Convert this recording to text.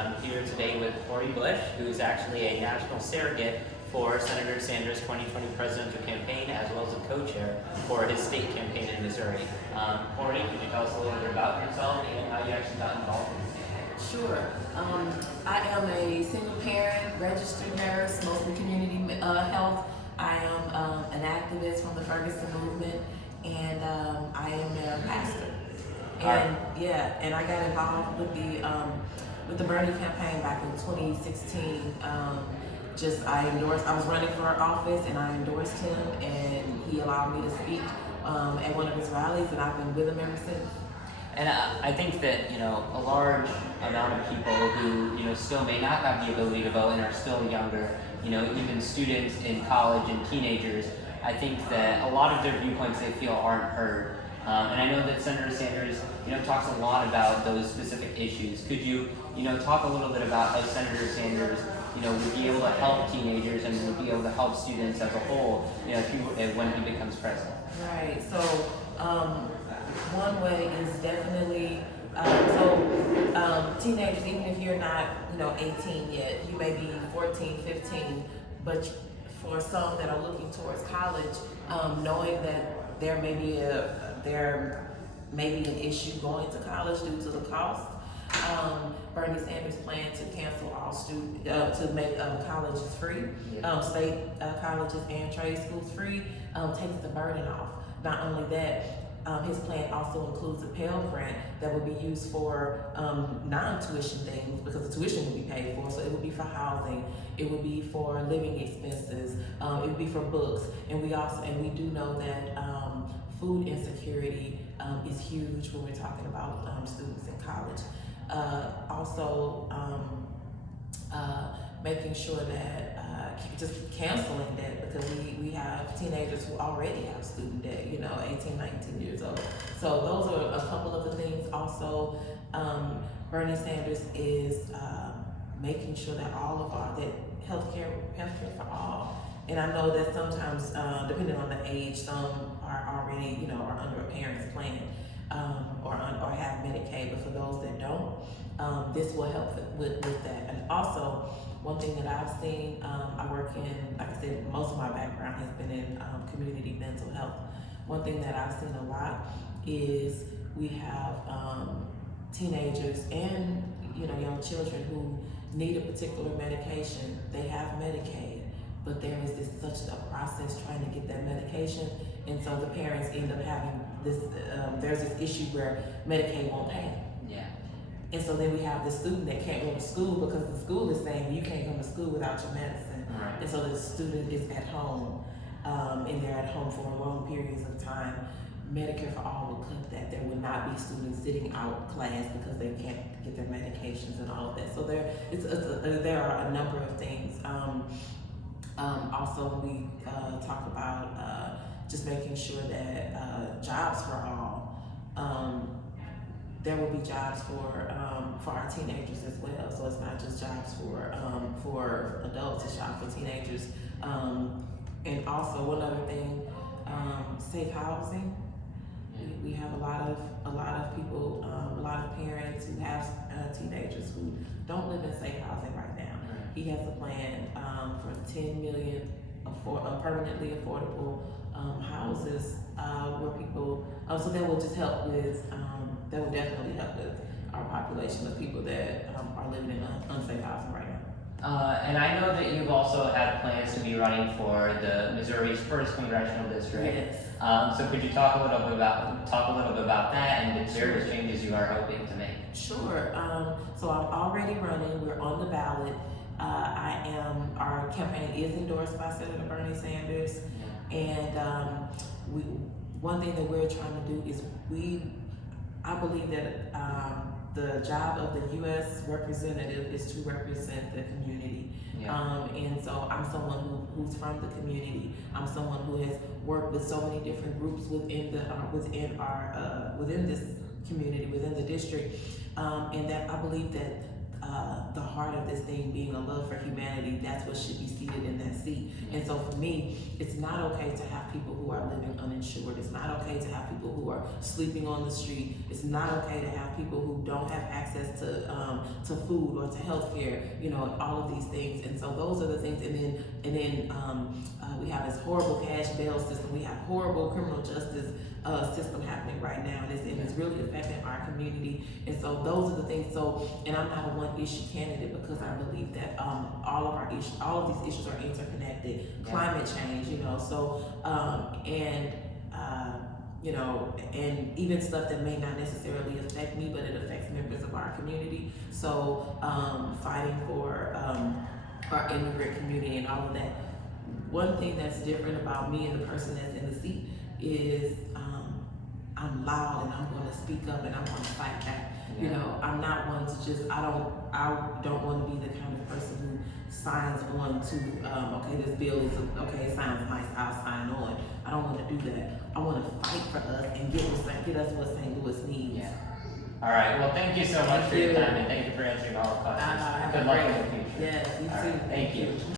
I'm here today with Cori Bush, who is actually a national surrogate for Senator Sanders' 2020 presidential campaign, as well as a co-chair for his state campaign in Missouri. Cori, can you tell us a little bit about yourself and how you actually got involved in this campaign? Sure. I am a single parent, registered nurse, mostly community health. I am an activist from the Ferguson movement, and I am a pastor. And I got involved with the Bernie campaign back in 2016. I was running for office, and I endorsed him, and he allowed me to speak at one of his rallies, and I've been with him ever since. And I think that, a large amount of people who, still may not have the ability to vote and are still younger, even students in college and teenagers, I think that a lot of their viewpoints they feel aren't heard. And I know that Senator Sanders, talks a lot about those specific issues. Could you, talk a little bit about how Senator Sanders, would be able to help teenagers and would be able to help students as a whole, when he becomes president? Right. So one way is definitely teenagers, even if you're not 18 yet, you may be 14, 15, but for some that are looking towards college, knowing that there may be an issue going to college due to the cost. Bernie Sanders planned to cancel all to make colleges free, state colleges and trade schools free, takes the burden off. Not only that, his plan also includes a Pell Grant that would be used for non-tuition things, because the tuition would be paid for. So it would be for housing, it would be for living expenses, it would be for books, and we do know that food insecurity is huge when we're talking about students in college. Making sure that just canceling debt, because we have teenagers who already have student debt, 18, 19 years old. So those are a couple of the things. Also, Bernie Sanders is making sure that that healthcare for all. And I know that sometimes, depending on the age, some are already, are under a parent's plan, or have Medicaid, but for those that don't, this will help with that. And also, one thing that I've seen, I work in, like I said, most of my background has been in community mental health. One thing that I've seen a lot is we have teenagers and young children who need a particular medication. They have Medicaid, but there is such a process trying to get that medication, and so the parents end up having this. There's this issue where Medicaid won't pay. Yeah. And so then we have the student that can't go to school because the school is saying you can't come to school without your medicine. Right. And so the student is at home, and they're at home for long periods of time. Medicare for All would cut that. There would not be students sitting out class because they can't get their medications and all of that. So there are a number of things. Also, we talk about just making sure that jobs for all. There will be jobs for our teenagers as well. So it's not just jobs for adults, it's jobs for teenagers. And also one other thing, safe housing. We have a lot of people, a lot of parents who have teenagers who don't live in safe housing right now. He has a plan for 10 million permanently affordable houses where people. So that will just help with. That will definitely help with our population of people that are living in unsafe housing right now. And I know that you've also had plans to be running for the Missouri's first congressional district. Yes. So could you talk a little bit about that and the various changes you are hoping to make? Sure. So I'm already running. We're on the ballot. Our campaign is endorsed by Senator Bernie Sanders, and one thing that we're trying to do is I believe that the job of the U.S. representative is to represent the community. Yeah. And so I'm someone who's from the community. I'm someone who has worked with so many different groups within this community, within the district, and that I believe that the heart of this thing being a love for humanity, that's what should be seated in that seat. And so for me, it's not okay to have people who are living uninsured. It's not okay to have people who are sleeping on the street. It's not okay to have people who don't have access to food or to health care, you know, all of these things. And so those are the things. And then we have this horrible cash bail system. We have horrible criminal justice system happening right now, and it's really affecting our community. And so those are the things. So, and I'm not a one-issue candidate because I believe that all of these issues are interconnected. Yeah. Climate change, you know. So you know, and even stuff that may not necessarily affect me, but it affects members of our community. So fighting for our immigrant community and all of that. One thing that's different about me and the person that's in the seat is I'm loud and I'm going to speak up and I'm going to fight back. Yeah. You know, I'm not one to just, I don't want to be the kind of person who signs on to, okay, this bill is, okay, it sounds nice, I'll sign on. I don't want to do that. I want to fight for us and get us what St. Louis needs. Yeah. All right. Well, thank you so much for your time, and thank you for answering all the questions. Have Good a luck great in the future. Yes, you All too. right, thank you.